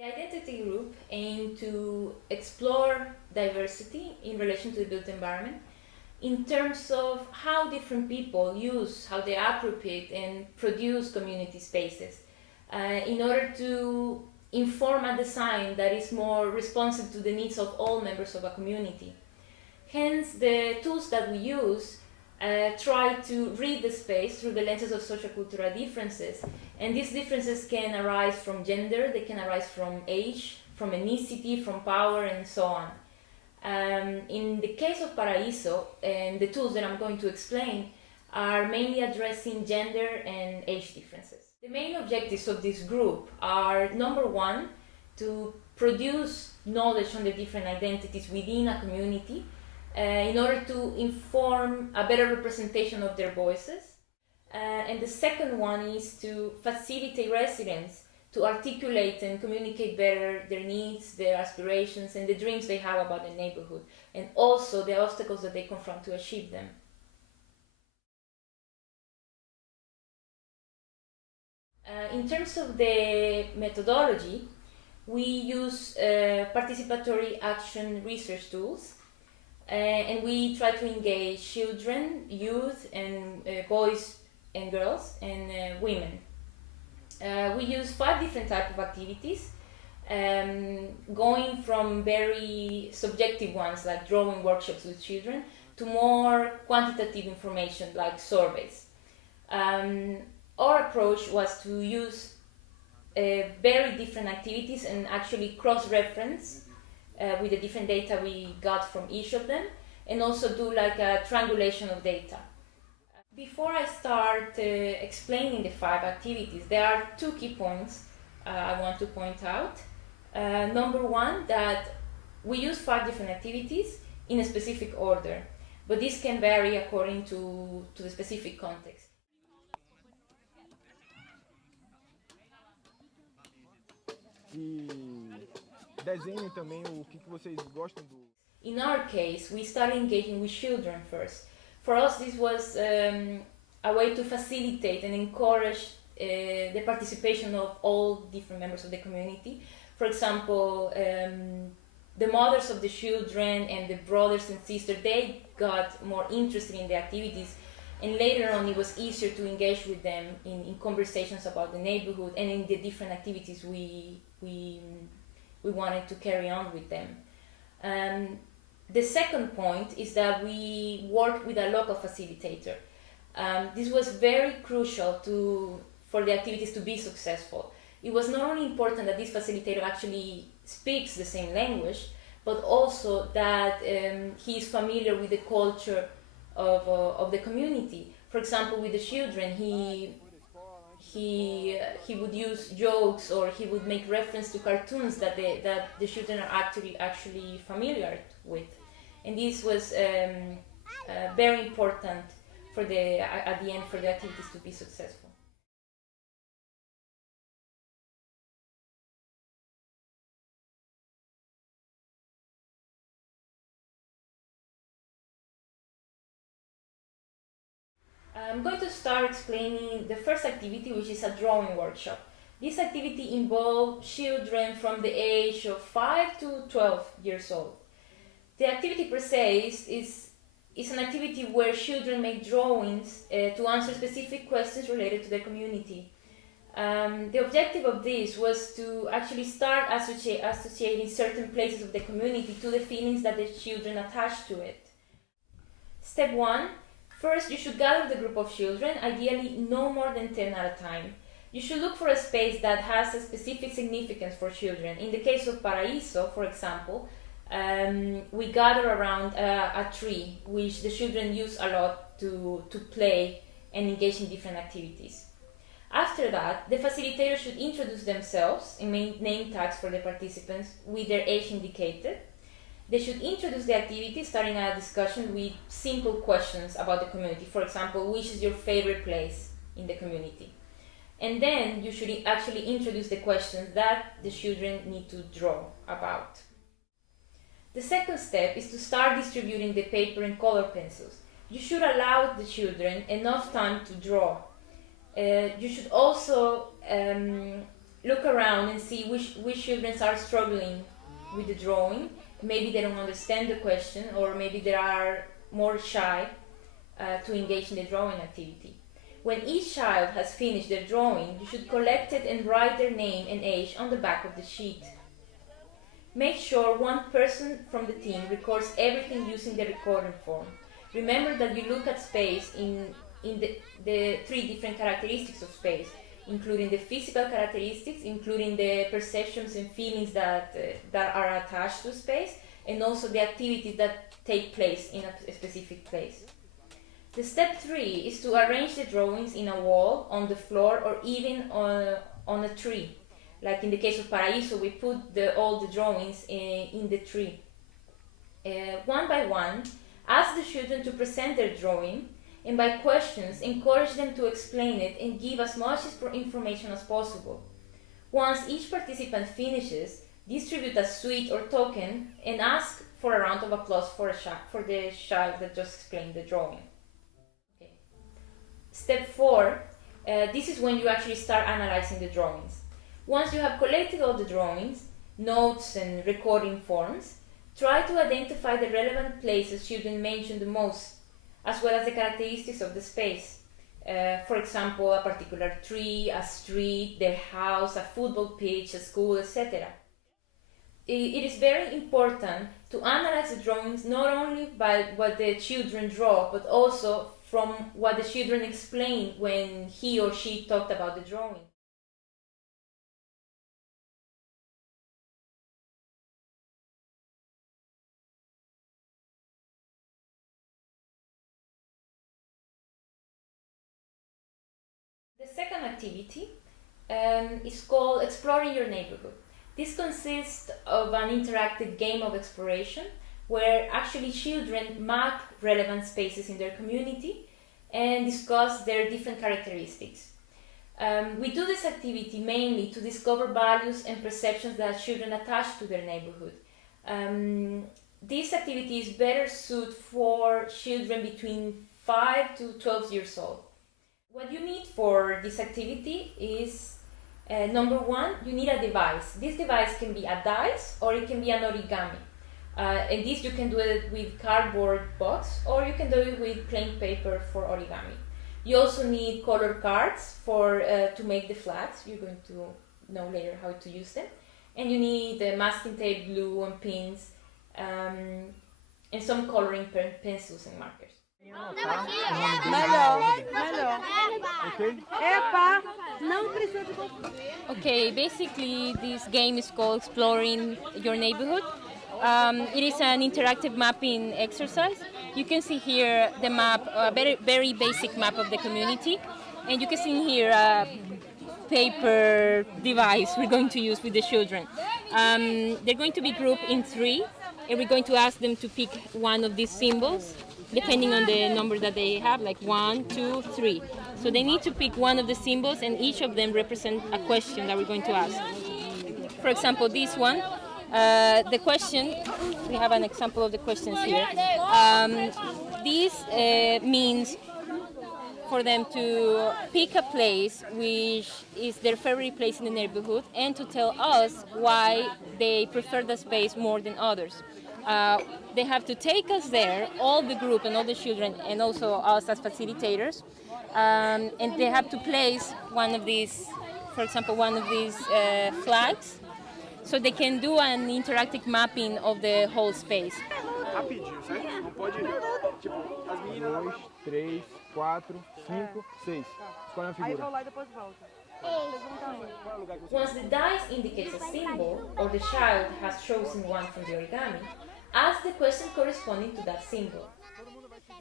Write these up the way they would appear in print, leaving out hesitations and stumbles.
The identity group aimed to explore diversity in relation to the built environment in terms of how different people use, how they appropriate and produce community spaces in order to inform a design that is more responsive to the needs of all members of a community. Hence, the tools that we use try to read the space through the lenses of sociocultural differences. And these differences can arise from gender, they can arise from age, from ethnicity, from power, and so on. In the case of Paraíso, the tools that I'm going to explain are mainly addressing gender and age differences. The main objectives of this group are, number one, to produce knowledge on the different identities within a community in order to inform a better representation of their voices. And the second one is to facilitate residents to articulate and communicate better their needs, their aspirations, and the dreams they have about the neighborhood, and also the obstacles that they confront to achieve them. In terms of the methodology, we use participatory action research tools, and we try to engage children, youth, and boys and girls, and women. We use 5 different types of activities, going from very subjective ones like drawing workshops with children to more quantitative information like surveys. Our approach was to use very different activities and actually cross-reference with the different data we got from each of them, and also do like a triangulation of data. Before I start explaining the 5 activities, there are 2 key points I want to point out. Number one, that we use 5 different activities in a specific order, but this can vary according to the specific context. Desenhem também o que vocês gostam do. In our case, we started engaging with children first. For us, this was a way to facilitate and encourage the participation of all different members of the community. For example, the mothers of the children and the brothers and sisters, they got more interested in the activities, and later on it was easier to engage with them in conversations about the neighborhood and in the different activities we wanted to carry on with them. The second point is that we worked with a local facilitator. This was very crucial for the activities to be successful. It was not only important that this facilitator actually speaks the same language, but also that he is familiar with the culture of the community. For example, with the children, he would use jokes, or he would make reference to cartoons that the children are actually familiar with, and this was very important at the end for the activities to be successful. I'm going to start explaining the first activity, which is a drawing workshop. This activity involved children from the age of 5 to 12 years old. The activity per se is an activity where children make drawings to answer specific questions related to their community. The objective of this was to actually start associating certain places of the community to the feelings that the children attach to it. Step 1. First, you should gather the group of children, ideally no more than 10 at a time. You should look for a space that has a specific significance for children. In the case of Paraíso, for example, we gather around a tree, which the children use a lot to play and engage in different activities. After that, the facilitator should introduce themselves and make name tags for the participants with their age indicated. They should introduce the activity, starting a discussion with simple questions about the community. For example, which is your favorite place in the community? And then you should actually introduce the questions that the children need to draw about. The second step is to start distributing the paper and color pencils. You should allow the children enough time to draw. You should also look around and see which children are struggling with the drawing. Maybe they don't understand the question, or maybe they are more shy to engage in the drawing activity. When each child has finished their drawing, you should collect it and write their name and age on the back of the sheet. Make sure one person from the team records everything using the recording form. Remember that you look at space in the three different characteristics of space, including the physical characteristics, including the perceptions and feelings that are attached to space, and also the activities that take place in a specific place. The step 3 is to arrange the drawings in a wall, on the floor, or even on a tree. Like in the case of Paraíso, we put all the drawings in the tree. One by one, ask the children to present their drawing, and by questions, encourage them to explain it and give as much information as possible. Once each participant finishes, distribute a sweet or token and ask for a round of applause for the child that just explained the drawing. Okay. Step 4, this is when you actually start analyzing the drawings. Once you have collected all the drawings, notes and recording forms, try to identify the relevant places children mention the most, as well as the characteristics of the space. For example, a particular tree, a street, their house, a football pitch, a school, etc. It is very important to analyze the drawings not only by what the children draw, but also from what the children explain when he or she talked about the drawing. The second activity is called Exploring Your Neighborhood. This consists of an interactive game of exploration where actually children map relevant spaces in their community and discuss their different characteristics. We do this activity mainly to discover values and perceptions that children attach to their neighborhood. This activity is better suited for children between 5 to 12 years old. What you need for this activity is, number 1, you need a device. This device can be a dice or it can be an origami. And this you can do it with cardboard box, or you can do it with plain paper for origami. You also need color cards to make the flags. You're going to know later how to use them. And you need masking tape, glue and pins, and some coloring pencils and markers. Okay, basically this game is called Exploring Your Neighborhood. It is an interactive mapping exercise. You can see here the map, a very basic map of the community, and you can see here a paper device we're going to use with the children. They're going to be grouped in 3, and we're going to ask them to pick one of these symbols, depending on the number that they have, like 1, 2, 3. So they need to pick one of the symbols, and each of them represent a question that we're going to ask. For example, this one, the question, we have an example of the questions here. This means for them to pick a place which is their favorite place in the neighborhood and to tell us why they prefer the space more than others. They have to take us there, all the group and all the children, and also us as facilitators, and they have to place one of these, for example, one of these flags, so they can do an interactive mapping of the whole space. Rapidinho, certo? Não pode, tipo, as meninas... 2, 3, 4, 5, 6. Escolhe uma figura. Aí rolar e depois volta. Once the dice indicates a symbol, or the child has chosen one from the origami, ask the question corresponding to that symbol.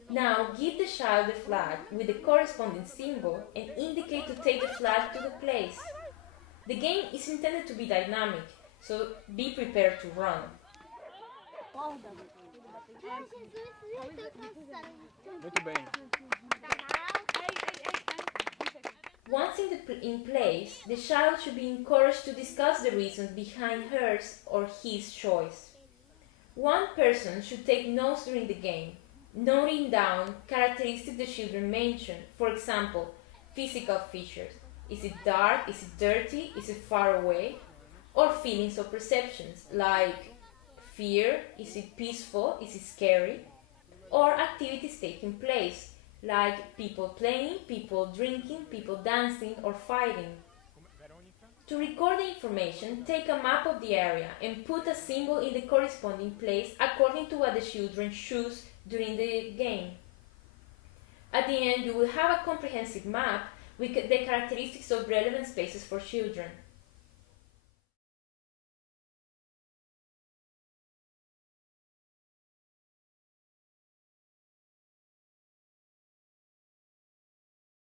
Now give the child the flag with the corresponding symbol and indicate to take the flag to the place. The game is intended to be dynamic, so be prepared to run. Muito bem. Once in place, the child should be encouraged to discuss the reasons behind hers or his choice. One person should take notes during the game, noting down characteristics the children mention, for example, physical features, Is it dark? Is it dirty? Is it far away? Or feelings or perceptions like fear, is it peaceful? Is it scary? Or activities taking place like people playing, people drinking, people dancing or fighting. To record the information, take a map of the area and put a symbol in the corresponding place according to what the children choose during the game. At the end, you will have a comprehensive map with the characteristics of relevant spaces for children.